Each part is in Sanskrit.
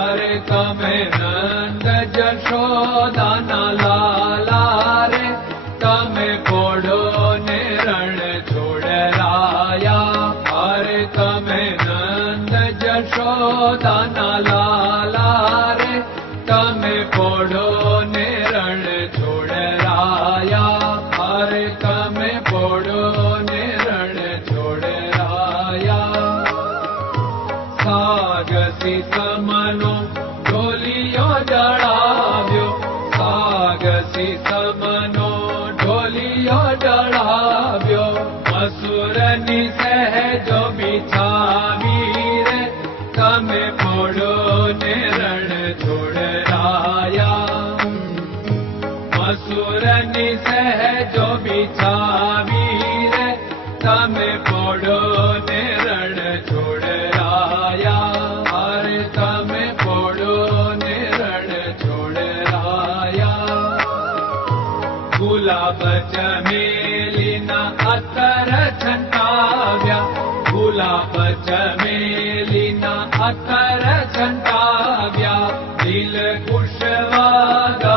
अरे तमे नन्द जशो दाना रे तमे पोडो ने रणया अरे तमे नन्द जशो दाना ला तमे पोढो सहजो बिरे तमे पडो निर छोडरायामे पडो निोडराया गुलाबमेलिना अकर झन्ताव्या गुलाबमेलिना अकर चण्टाव्याल खुशवादा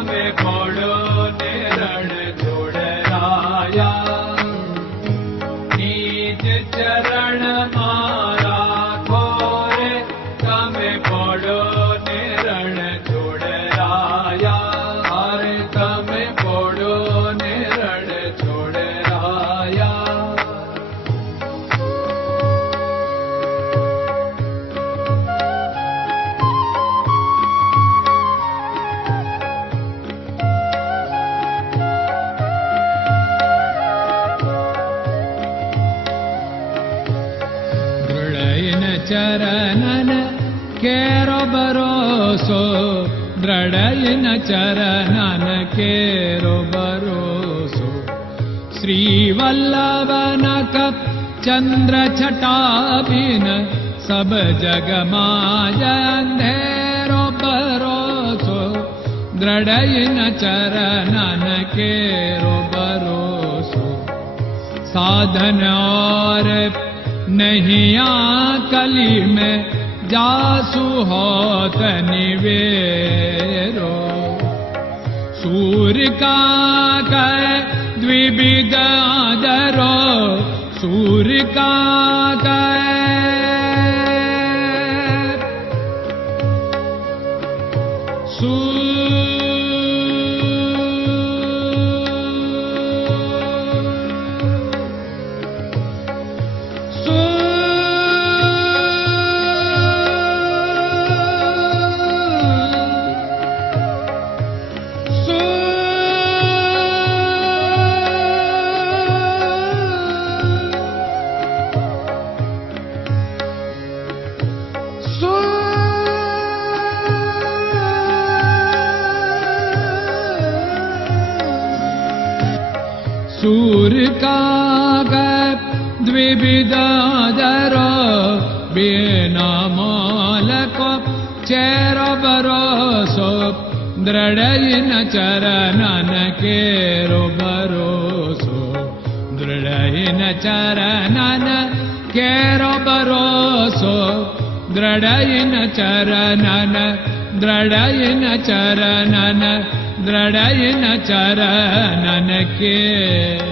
में खोड़ो ने रण चरणन केरो भरोसो दृढयिन चरणन केरो भरोसो श्रीवल्लभन कप चन्द्र छटाबिन सब जग माया अंधेरो भरोसो दृढयिन चरणन केरो भरोसो साधन और नहीं कली में जासु होत निवेरो। सूर्य का कह द्विविध आदरो सूर्य का कह ूर् काग द्विविधरो बेन दृढयिन चरन केर भरोसो दृढयिन चरणन केरो बरोसो दृढयिन चरणन दृढयिन चरणन दृढयन न